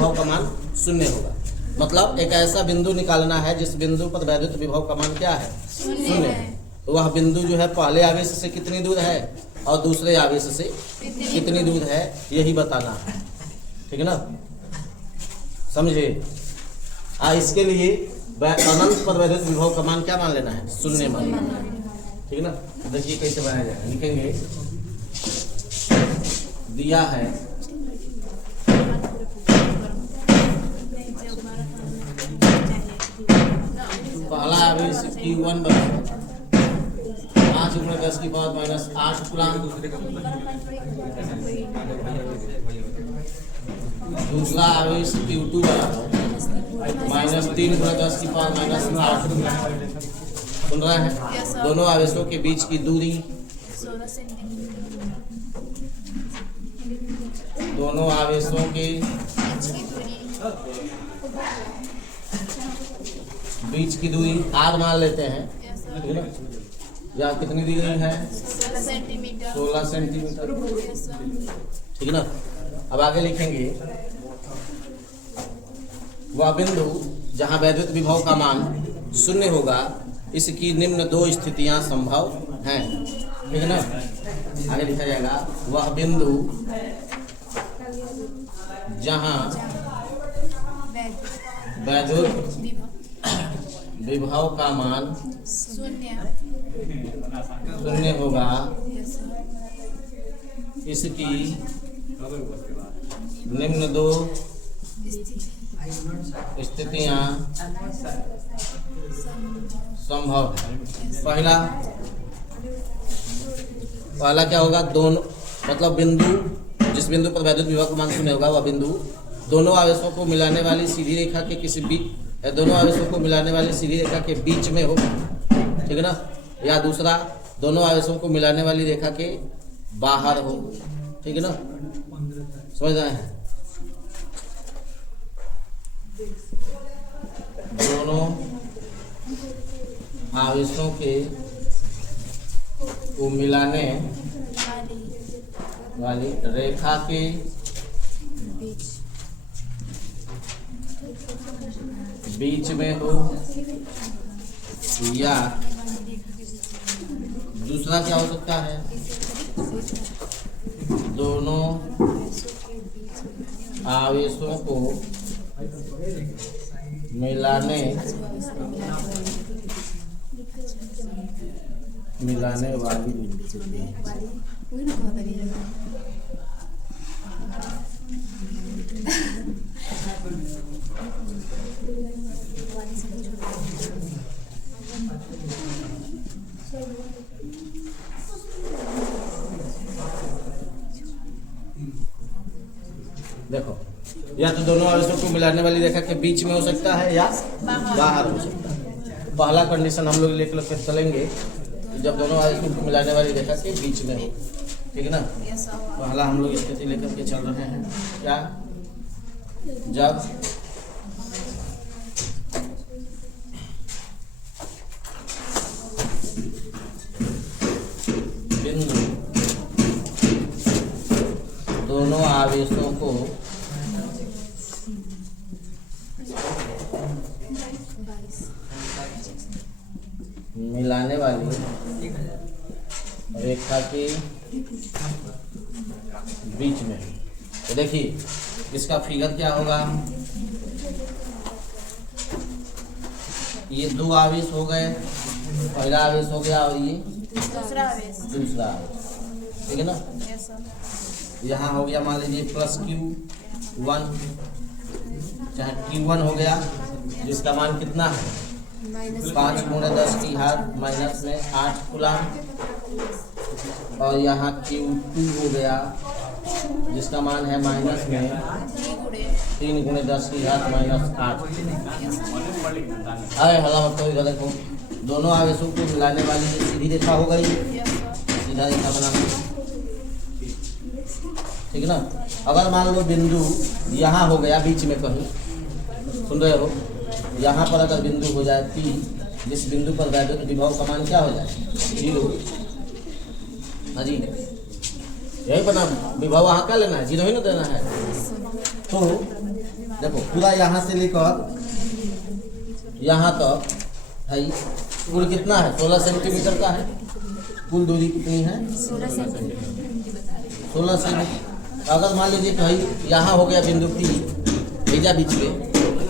विभव का मान शून्य होगा। मतलब एक ऐसा बिंदु निकालना है जिस बिंदु पर वैद्युत विभव का मान क्या है, शून्य है। तो वह बिंदु जो है पहले आवेश से कितनी दूर है और दूसरे आवेश से कितनी दूर है, यही बताना है। ठीक है ना, समझे। इसके लिए अनंत पर वैद्युत विभव का मान क्या मान लेना है, शून्य मान लेना है। ठीक है ना। देखिए कैसे बनाया जाएगा, लिखेंगे दिया है पहला आवेश Q1 बराबर 5 × 10⁻⁻8 कूलम, दूसरा आवेश Q2 बराबर -3 × 10⁻⁻8 कूलम। सुन रहा है। दोनों आवेशों के बीच की दूरी, दोनों आवेशों के बीच की दूरी r मान लेते हैं। ठीक है ना, या कितनी दी गई है, 16 सेंटीमीटर। ठीक है ना। अब आगे लिखेंगे वह बिंदु जहां वैद्युत विभव का मान शून्य होगा, इसकी निम्न दो स्थितियां संभव हैं। ठीक है ना। आगे लिखा जाएगा वह बिंदु जहां वैद्युत विभव का मान शून्य होगा, इसकी निम्न दो स्थितियां संभव है। पहला क्या होगा, दोनों मतलब बिंदु जिस बिंदु पर वैद्युत विभव का मान शून्य होगा, वह बिंदु दोनों आवेशों को मिलाने वाली सीधी रेखा के किसी दोनों आवेशों को मिलाने वाली सीधी रेखा के बीच में हो। ठीक है ना। या दूसरा, दोनों आवेशों को मिलाने वाली रेखा के बाहर हो। ठीक है ना, समझ रहे हैं। दोनों आवेशों के को मिलाने वाली रेखा के बीच में हो, या दूसरा क्या हो सकता है, दोनों आवेशों को मिलाने वाली देखो, या तो दोनों आवेशों को मिलाने वाली रेखा के बीच में हो सकता है या बाहर हो सकता है। पहला कंडीशन हम लोग लेकर फिर चलेंगे, जब दोनों आवेशों को मिलाने वाली रेखा के बीच में हो। ठीक है ना। पहला हम लोग स्थिति लेकर के चल रहे हैं, क्या, जब बिंदु दोनों आवेशों को मिलाने वाली रेखा के बीच में। तो देखिए इसका फिगर क्या होगा, ये दो आवेश हो गए, पहला आवेश हो गया और ये दूसरा आवेश। ठीक है ना। यहाँ हो गया मान लीजिए +Q1, चाहे Q1 हो गया जिसका मान कितना है, 5 × 10⁻⁻8 कूलम, और यहाँ Q2 हो गया जिसका मान है माइनस में 3 × 10⁻⁸। अरे हला मत करो, इधर देखो, दोनों आवेशों को मिलाने वाली सीधी रेखा हो गई, सीधा रेखा बनाना। ठीक है ना। अगर मान लो बिंदु यहाँ हो गया बीच में कहीं, सुन रहे हो, यहाँ पर अगर बिंदु हो जाए P, जिस बिंदु पर वैद्युत विभव का मान क्या हो जाए, 0। हाँ जी, यही पता, विभव वहाँ क्या लेना है, 0 ही ना देना है। तो देखो पूरा यहाँ से लेकर यहाँ तक है, कुल कितना है? 16 सेंटीमीटर का है। कुल दूरी कितनी है? 16 सेंटीमीटर। अगर मान लीजिए कि भाई यहाँ हो गया बिंदु P, भेजा बीच में,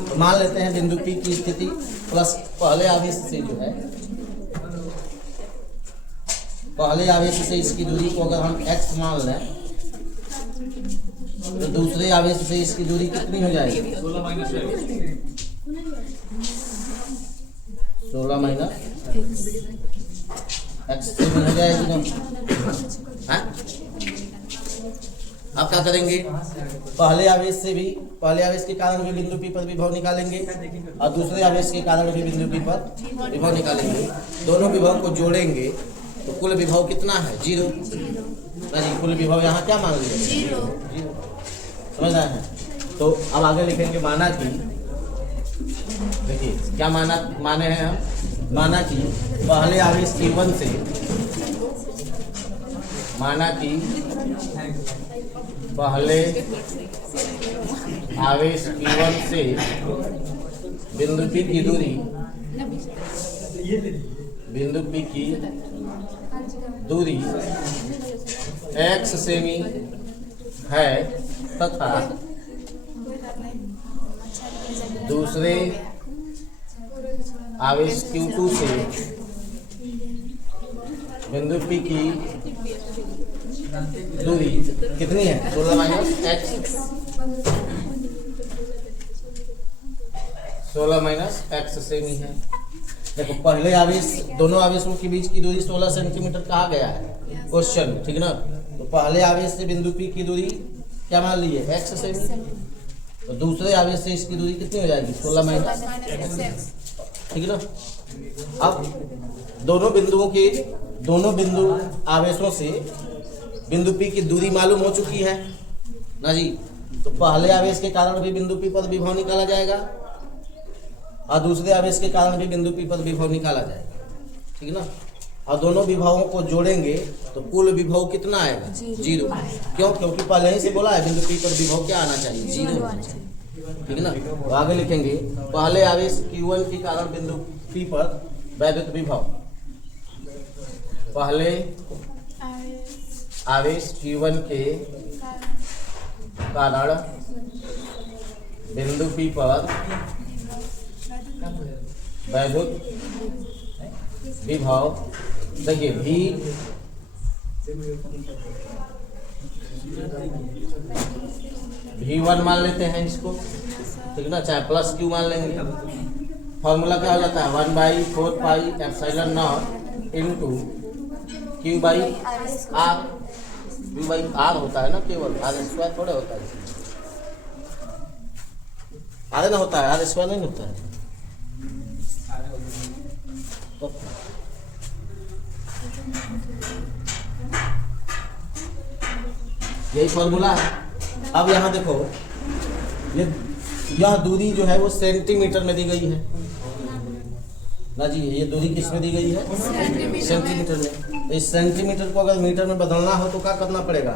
तो मान लेते हैं बिंदु P की स्थिति प्लस पहले आवेश से जो है, पहले आवेश से इसकी दूरी को अगर हम x मान लें तो दूसरे आवेश से इसकी दूरी कितनी हो जाएगी? 16 माइनस x हो जाएगी ना? अब क्या करेंगे? पहले आवेश से भी, पहले आवेश के कारण भी बिंदु P पर विभव निकालेंगे और दूसरे आवेश के कारण भी बिंदु P पर विभव निकालेंगे। दोनों विभव को जोड़ेंगे तो कुल विभव कितना है? 0। नहीं, कुल विभव यहाँ क्या मान लिया? 0। समझ रहे हैं? तो अब आगे लिखेंगे माना कि, देखिए क्या माने हैं हम? माना कि पहले आवेश Q1 से, माना कि पहले आवेश Q1 से बिंदु P की दूरी, बिंदु P की दूरी x सेमी है तथा दूसरे आवेश Q2 से बिंदु P की दूरी कितनी है? 16 minus x, 16 minus x semi है। देखो पहले आवेश, दोनों आवेशों के बीच की दूरी 16 सेंटीमीटर कहा गया है क्वेश्चन, ठीक ना? तो पहले आवेश से बिंदु P की दूरी क्या मान ली है? x semi. तो दूसरे आवेश से इसकी दूरी कितनी हो जाएगी? 16 माइनस, ठीक ना? अब दोनों बिंदु आवेशों से बिंदु P की दूरी मालूम हो चुकी है ना जी। तो पहले आवेश के कारण भी बिंदु P पर विभव निकाला जाएगा और दूसरे आवेश के कारण भी बिंदु P पर विभव निकाला जाएगा, ठीक ना? और दोनों विभवों को जोड़ेंगे तो कुल विभव कितना आएगा? 0। क्यों? क्योंकि पहले ही से बोला है बिंदु P पर विभव क्या आना चाहिए? 0 आना चाहिए, ठीक ना? तो आगे लिखेंगे पहले आवेश Q1 के कारण बिंदु P पर वैद्युत विभव, पहले आवेश Q1 के कारण बिंदु P पर वैद्युत विभव, देखिए V1 मान लेते हैं इसको, ठीक ना? चाहे प्लस Q मान लेंगे। फॉर्मूला क्या हो जाता है? 1/4πε0 इंटू Q/R। Q/R होता है ना, केवल R² थोड़े होता है, R ना होता है, R² नहीं होता है। तो यही फॉर्मूला है। अब यहाँ देखो, यह दूरी जो है वो सेंटीमीटर में दी गई है ना जी। ये दूरी किस में दी गई है? सेंटीमीटर में। इस सेंटीमीटर को अगर मीटर में बदलना हो तो क्या करना पड़ेगा?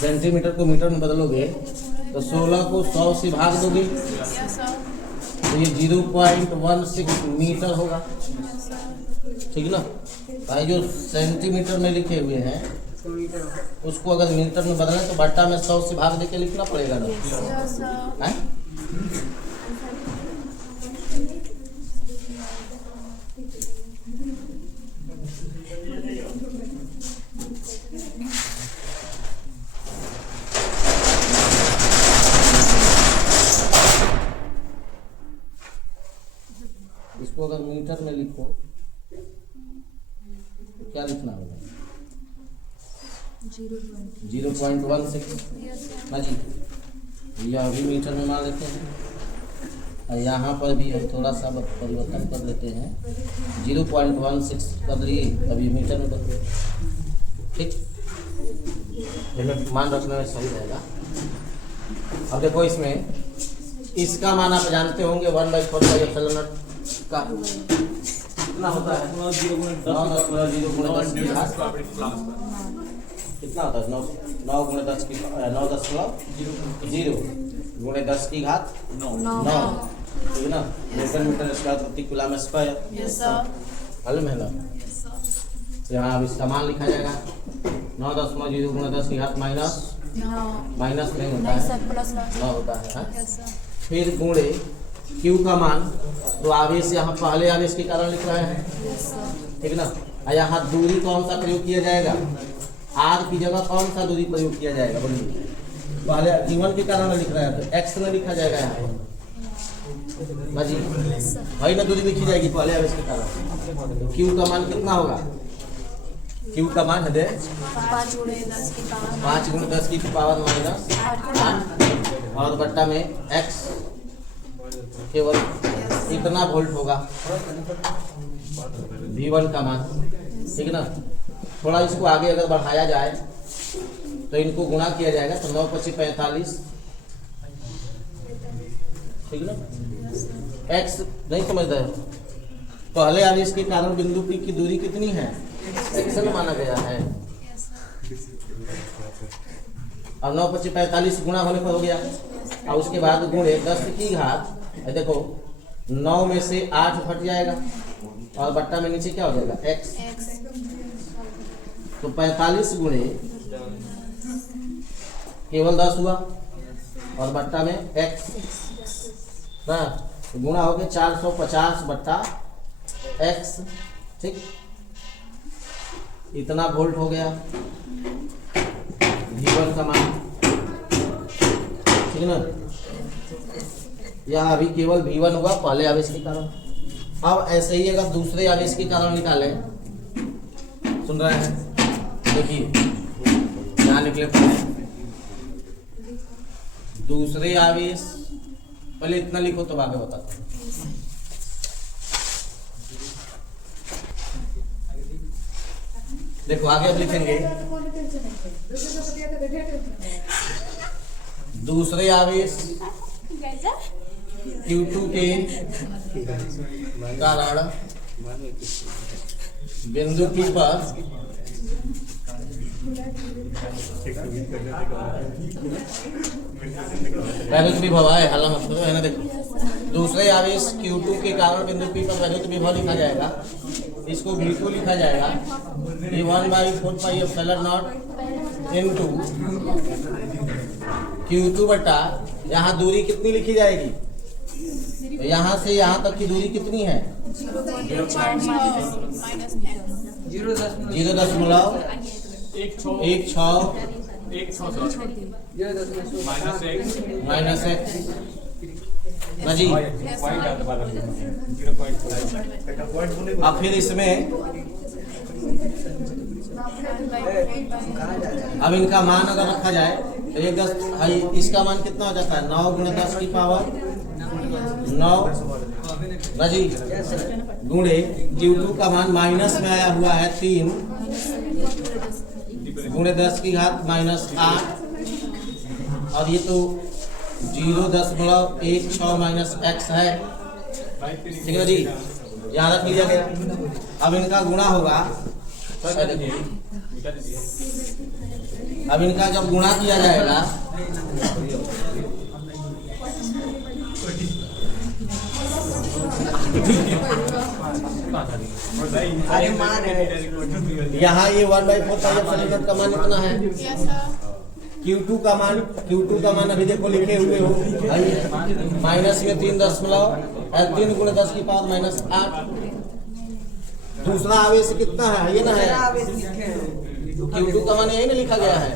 सेंटीमीटर को मीटर में बदलोगे तो 16 को 100 से भाग दोगे तो ये 0.16 मीटर होगा, ठीक ना? भाई जो सेंटीमीटर में लिखे हुए हैं उसको अगर मीटर में बदलें तो बट्टा में 100 से भाग देके लिखना पड़ेगा ना? है? इसको अगर मीटर में लिखो तो क्या लिखना होगा? 0.16 ना जी। यह भी मीटर में मान लेते हैं और यहाँ पर भी हम थोड़ा सा परिवर्तन कर लेते हैं, 0.16 कर लिए, अभी मीटर में बदल, ठीक? मान रखने में सही रहेगा। अब देखो इसमें इसका मान आप जानते होंगे 1/4πε0 का कितना होता है? 0 × 10 कितना कितना होता है? 9 गुणे 10 की 9 दशमलव 0 गुणे 10 की घात 9 ठीक है ना। न्यूटन मीटर स्क्वायर प्रति कूलम स्क्वायर। Yes sir. मालूम है ना। यहाँ अब इसका मान लिखा जाएगा 9.0 गुणे 10 की घात माइनस नहीं होता है, प्लस 9 होता है। Yes sir. फिर गुणे Q का मान, तो आवेश यहाँ पहले आवेश के कारण लिख रहे हैं यस सर। ठीक ना। और यहाँ दूरी कौन सा प्रयोग किया जाएगा? R की जगह कौन सा दूरी प्रयोग किया जाएगा? बोलिए। पहले जीवन के कारण लिख रहे हैं तो x में लिखा जाएगा यहाँ बाजी भाई ना, दूरी लिखी जाएगी पहले आवेश के कारण। Q का मान कितना होगा? Q का मान है 5 गुणे 10 की पावर 5 गुणे 10 की पावर माइनस 8 और बट्टा में x केवल इतना वोल्ट होगा V1 का मान ठीक है ना। थोड़ा इसको आगे अगर बढ़ाया जाए तो इनको गुणा किया जाएगा तो 9 × 25 = 45 ठीक ना। x नहीं समझ रहे हो? पहले आवेश के कारण बिंदु P की दूरी कितनी है? x माना गया है और 9 × 25 = 45 गुणा होने पर हो गया। और उसके बाद गुणे 10 की घात, देखो 9 में से 8 हट जाएगा और बट्टा में नीचे क्या हो जाएगा? x। तो 45 गुणे केवल 10 हुआ और बट्टा में x ना, गुणा हो गया 450 बट्टा x ठीक। इतना वोल्ट हो गया V1 का मान ठीक ना। यह अभी केवल V1 हुआ पहले आवेश के कारण। अब ऐसे ही अगर दूसरे आवेश के कारण निकाले, सुन रहे हैं? देखिए यहाँ निकले पहले दूसरे आवेश, पहले इतना लिखो तो आगे बताता हूँ। देखो आगे अब लिखेंगे दूसरे आवेश Q2 के कारण बिंदु P पर वैद्युत विभव है, हल्ला मत करो है ना। देखो दूसरे आवेश Q2 के कारण बिंदु P पर वैद्युत विभव लिखा जाएगा, इसको V2 लिखा जाएगा। ये 1/4πε0 इनटू Q2 बटा, यहाँ दूरी कितनी लिखी जाएगी? तो यहाँ से यहाँ तक की दूरी कितनी है? 0.16 माइनस x ना जी। अब फिर इसमें अब इनका मान अगर रखा जाए तो ये 10, इसका मान कितना हो जाता है? 9 × 10 की पावर 9 ना जी गुणे Q2 का मान माइनस में आया हुआ है 3 गुणे 10 की घात -8 और ये तो 0.16 माइनस x है ठीक है ना जी। यहाँ रख लिया गया। अब इनका गुणा होगा, अब इनका जब गुणा किया जाएगा यहाँ ये 1/4πε0 का मान कितना है? Q2 का मान अभी देखो लिखे हुए हो माइनस में 3 गुणे 10 की पावर -8। दूसरा आवेश कितना है? ये ना है Q2 का मान यही ना लिखा गया है।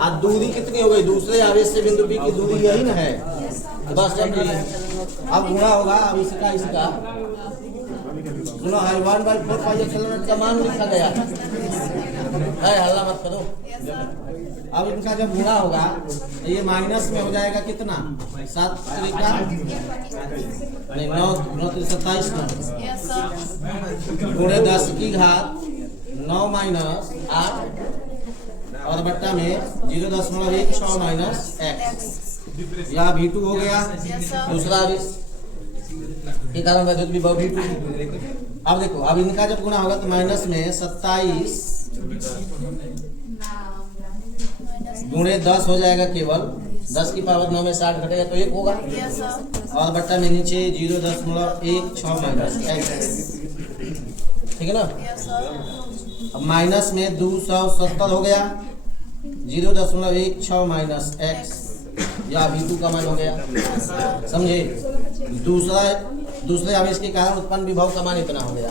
आज दूरी कितनी हो गई? दूसरे आवेश से बिंदु P की दूरी यही ना है। बस अब गुणा होगा, अब इसका सुनो है 1/4πε0 का मान लिखा गया है, हल्ला मत करो। अब इनका जब गुणा होगा तो ये माइनस में हो जाएगा कितना? 7 तरीका नहीं 9 27 गुणे 10 की घात 9 माइनस 8 और बट्टा में 0.16 माइनस x। यह V2 हो गया दूसरा आवेश के कारण वैद्युत विभव V2। अब देखो अब इनका जब गुणा होगा तो माइनस में 27 गुणे 10 हो जाएगा केवल, 10 की पावर 9 में 60 घटेगा तो 1 होगा, यस सर। और बट्टा में नीचे 0.16 माइनस एक्स, ठीक है ना। Yes sir. अब माइनस में 270 हो गया, 0.16 माइनस एक्स, या V2 का मान हो गया, समझे। दूसरे आवेश के कारण उत्पन्न विभव का मान इतना हो गया।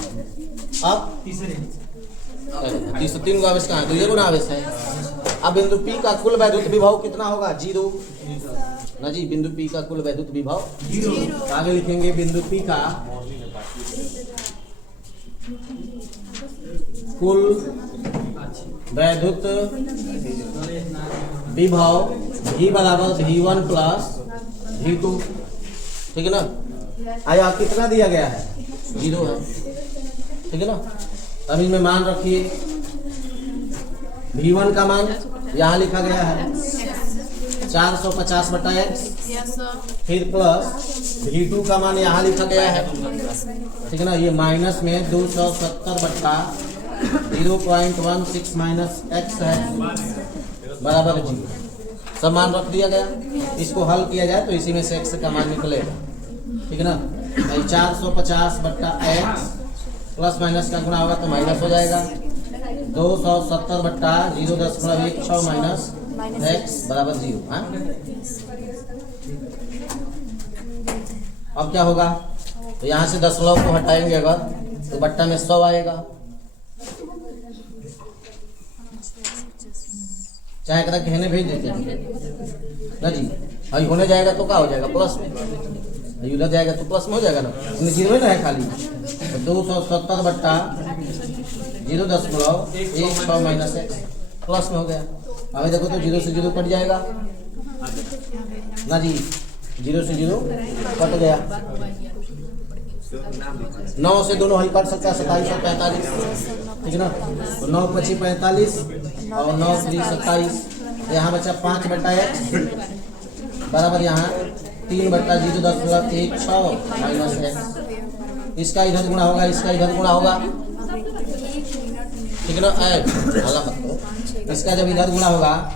अब तीन आवेश कहाँ है, तो ये गुना आवेश है। अब बिंदु P का कुल वैद्युत विभव कितना होगा, 0 ना जी। बिंदु P का कुल वैद्युत विभव 0। आगे लिखेंगे बिंदु P का कुल वैद्युत विभव V बराबर V1 प्लस V2, ठीक है ना। आया कितना दिया गया है, 0 है, ठीक है ना। अब इसमें मान रखिए, V1 का मान यहाँ लिखा गया है 450 बटा x, यस सर। फिर प्लस V2 का मान यहाँ लिखा गया है, ठीक है ना। ये माइनस में 270 बटा 0.16 माइनस x है बराबर 0। सब मान रख दिया गया। इसको हल किया जाए तो इसी में से x का मान निकलेगा, ठीक है ना। 450 बट्टा x प्लस माइनस का गुणा होगा तो माइनस हो जाएगा, 270 बट्टा 0.16 माइनस x बराबर 0। हाँ, अब क्या होगा, तो यहाँ से दशमलव को हटाएंगे अगर तो बट्टा में 100 आएगा, चाहे कदा कहने भेज देते हैं ना जी। अभी होने जाएगा तो क्या हो जाएगा, प्लस में, उधर जाएगा तो प्लस में हो जाएगा ना, 0 ना है खाली। तो 270 बट्टा 0.16 माइनस एक्स प्लस में हो गया। अभी देखो तो 0 से 0 कट जाएगा ना जी, 0 से 0 कट गया। 9 से दोनों हल कट सकता है, 27 और 45, ठीक है ना। तो 9 × 25 45 और 9 × 3 27, यहाँ बचा 5 बट्टा x बराबर यहाँ 3 बट्टा 0.16 माइनस x। इसका इधर गुणा होगा, इसका इधर गुणा होगा, ठीक है ना। हाला मत करो। इसका जब इधर गुणा होगा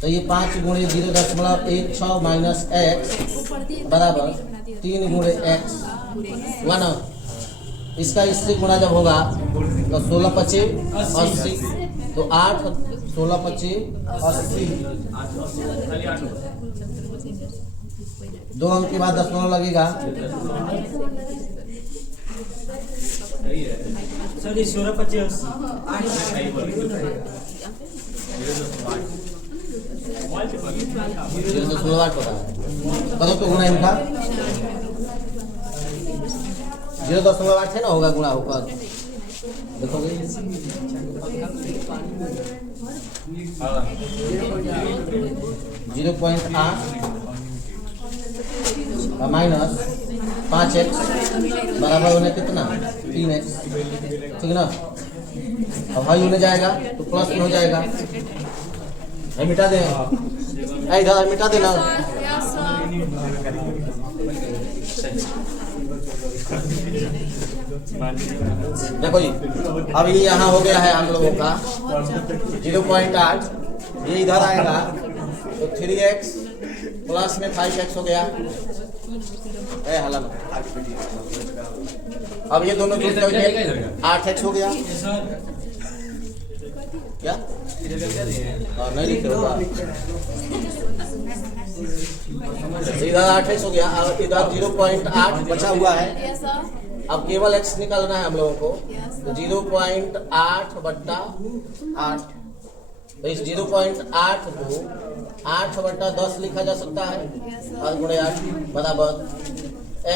तो ये 5 गुणे 0.16 माइनस x बराबर 3 गुणे x हुआ ना। इसका इससे गुणा जब होगा तो 16 × 25 80, तो 8 16 × 25 80, 2 अंक के बाद दशमलव लगेगा। सर ये 16 25 0.8 होता है, कदों तो गुणा इनका 0.8 है ना, होगा गुणा होकर देखोगे 0.8 माइनस 5x बराबर होने कितना 3x, ठीक है ना। अब हाई होने जाएगा तो प्लस में हो जाएगा, मिटा दे इधर, मिटा देना। देखो जी, अब ये यहाँ हो गया है हम लोगों का 0.8, ये इधर आएगा तो 3x प्लस में 5x हो गया। हला अब ये दोनों जुड़ जाएंगे 8x हो गया क्या, नहीं लिखे होगा, इधर 8x हो गया। अब इधर 0.8 बचा हुआ है, अब केवल x निकालना है हम लोगों को। तो 0.8 बट्टा 8, तो इस 0.8 को 8 बट्टा 10 लिखा जा सकता है, और गुणे 8 बराबर x।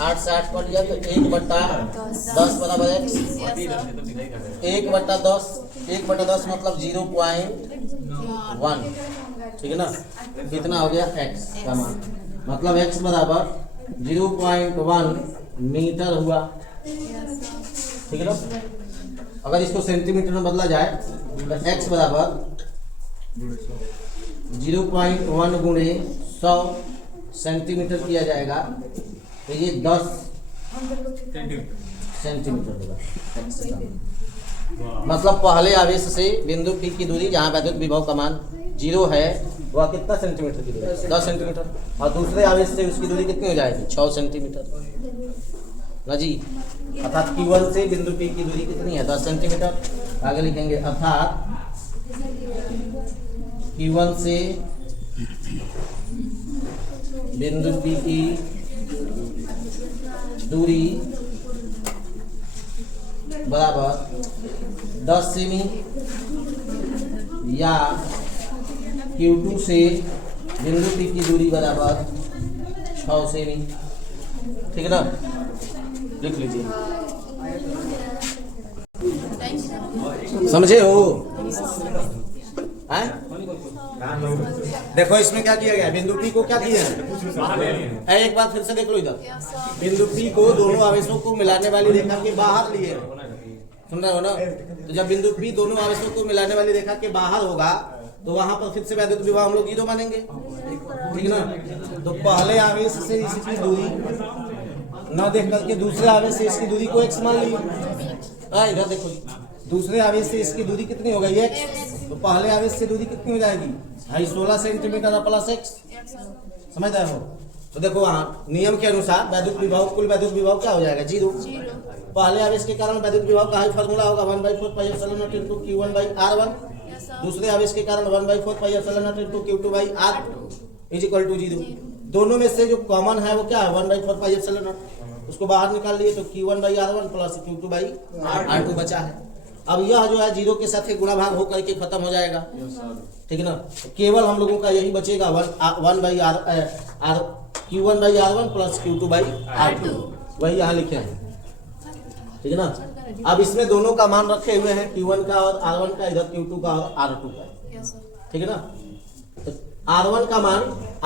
8 से 8 कट गया तो 1 बट्टा 10 बराबर x। 1 बट्टा 10, 1 बट्टा 10 मतलब 0.1, ठीक है ना। कितना हो गया x का मान, मतलब x बराबर 0.1 मीटर हुआ, ठीक है ना। अगर इसको सेंटीमीटर में बदला जाए तो x बराबर 0.1 गुणे 100 सेंटीमीटर किया जाएगा, तो ये 10 सेंटीमीटर होगा। मतलब पहले आवेश से बिंदु P की दूरी जहाँ वैद्युत विभव का मान जीरो है वह कितना सेंटीमीटर की दूरी, 10 सेंटीमीटर, और दूसरे आवेश से उसकी दूरी कितनी हो जाएगी, 6 सेंटीमीटर ना जी। अर्थात Q1 से बिंदु P की दूरी कितनी है, 10 सेंटीमीटर। आगे लिखेंगे अर्थात Q1 से बिंदु P की दूरी बराबर 10 सेमी या Q2 से बिंदु P की दूरी बराबर 6 सेमी। ठीक है ना, लिख लीजिए। समझे हो? देखो इसमें क्या किया गया, बिंदु P को क्या किया है, एक बार फिर से देख लो इधर। बिंदु P को दोनों आवेशों को मिलाने वाली रेखा के बाहर लिए, सुन रहे हो ना। तो जब बिंदु P दोनों आवेशों को मिलाने वाली रेखा के बाहर होगा तो वहां पर फिर से वैद्युत विभव हम लोग 0 मानेंगे, ठीक ना। तो पहले आवेश से इसकी दूरी न देख करके दूसरे आवेश से इसकी दूरी को x मान ली। इधर देखो, दूसरे आवेश से इसकी दूरी कितनी हो गई, x। तो पहले आवेश से दूरी कितनी हो जाएगी, 16 सेंटीमीटर प्लस x। समझ रहे हो? तो देखो वहाँ नियम के अनुसार वैद्युत विभव, कुल वैद्युत विभव क्या हो जाएगा, 0। पहले आवेश के कारण वैद्युत विभव का ही फॉर्मूला होगा 1/4 pi epsilon naught into Q1/R1। दूसरे आवेश के कारण 1/4 pi epsilon naught into Q2/R2 is equal to 0। दोनों में से जो कॉमन है वो क्या है, 1/4 पाई एप्सिलॉन नॉट, उसको बाहर निकाल लिए तो Q1/R1 प्लस Q2/R2 बचा है। अब यह जो है 0 के साथ गुणा भाग होकर के खत्म हो जाएगा, ठीक है ना। तो केवल हम लोगों का यही बचेगा Q1/R1 प्लस Q2/R2, वही यहाँ लिखे हैं, ठीक है ना। अब इसमें दोनों का मान रखे हुए हैं, Q1 का और R1 का, इधर Q2 का और R2 का, ठीक है ना। तो R1 का मान,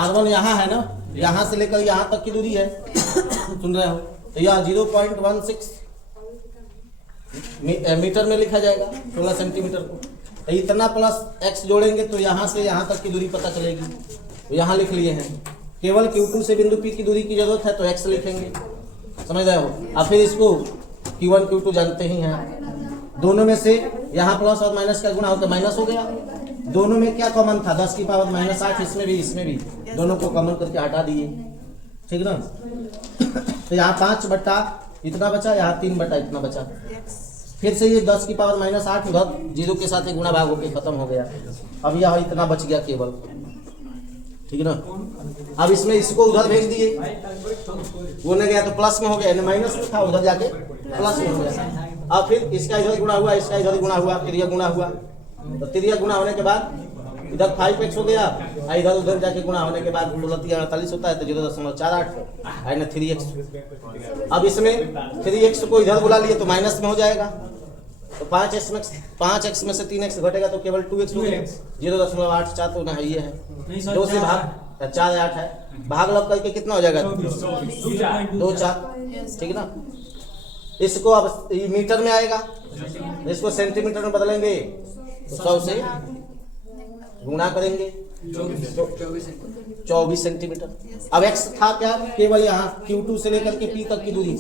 R1 यहाँ है ना, यहाँ से लेकर यहाँ तक की दूरी है, सुन रहे हो। तो यह 0.16 मीटर में लिखा जाएगा, 16 सेंटीमीटर को। तो इतना प्लस x जोड़ेंगे तो यहाँ से यहाँ तक की दूरी पता चलेगी, तो यहाँ लिख लिए हैं। केवल Q2 से बिंदु P की दूरी की जरूरत है तो x लिखेंगे, समझ रहे हो। और फिर इसको Q1 Q2 जानते ही हैं, दोनों में से यहाँ प्लस और माइनस का गुणा होकर माइनस हो गया। दोनों में क्या कॉमन था, 10 की पावर -8, इसमें भी दोनों को कॉमन करके हटा दिए, ठीक ना। तो यहाँ 5 बट्टा इतना बचा, यहाँ 3 बट्टा इतना बचा। फिर से ये 10 की पावर -8 उधर 0 के साथ गुणा भाग होकर खत्म हो गया। अब यह इतना बच गया केवल, ठीक है ना। अब इसमें इसको उधर भेज दिए, वो न गया तो प्लस में हो गया, माइनस में था उधर जाके प्लस में हो गया। अब फिर इसका इधर गुणा हुआ, इसका इधर गुणा हुआ, तिरिया गुणा हुआ। तो तिरिया गुणा होने के बाद इधर 5x हो गया, इधर उधर जाके गुणा होने के बाद 48 होता है तो 0.48 ना 3x। अब इसमें 3x को इधर बुला लिए तो माइनस में हो जाएगा, तो 5x में से 3x घटेगा तो केवल 2x हो गया, 0.84 तो ना ये है, 2 से भाग 4 8 है, भाग लग करके कितना हो जाएगा, 2 4, ठीक है ना। इसको अब मीटर में आएगा, इसको सेंटीमीटर में बदलेंगे तो 100 से गुणा करेंगे 24 सेंटीमीटर। अब x था क्या, केवल यहाँ Q2 से लेकर के P तक की दूरी,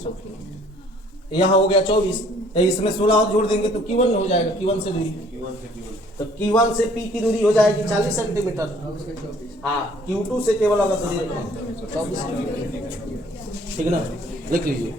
यहाँ हो गया 24, तो इसमें 16 और जोड़ देंगे तो Q1 में हो जाएगा, Q1 से दूरी, तो Q1 से P की दूरी हो जाएगी 40 सेंटीमीटर। हाँ, Q2 से केवल अगर दूरी 24 सेंटीमीटर, ठीक है ना, लिख लीजिए।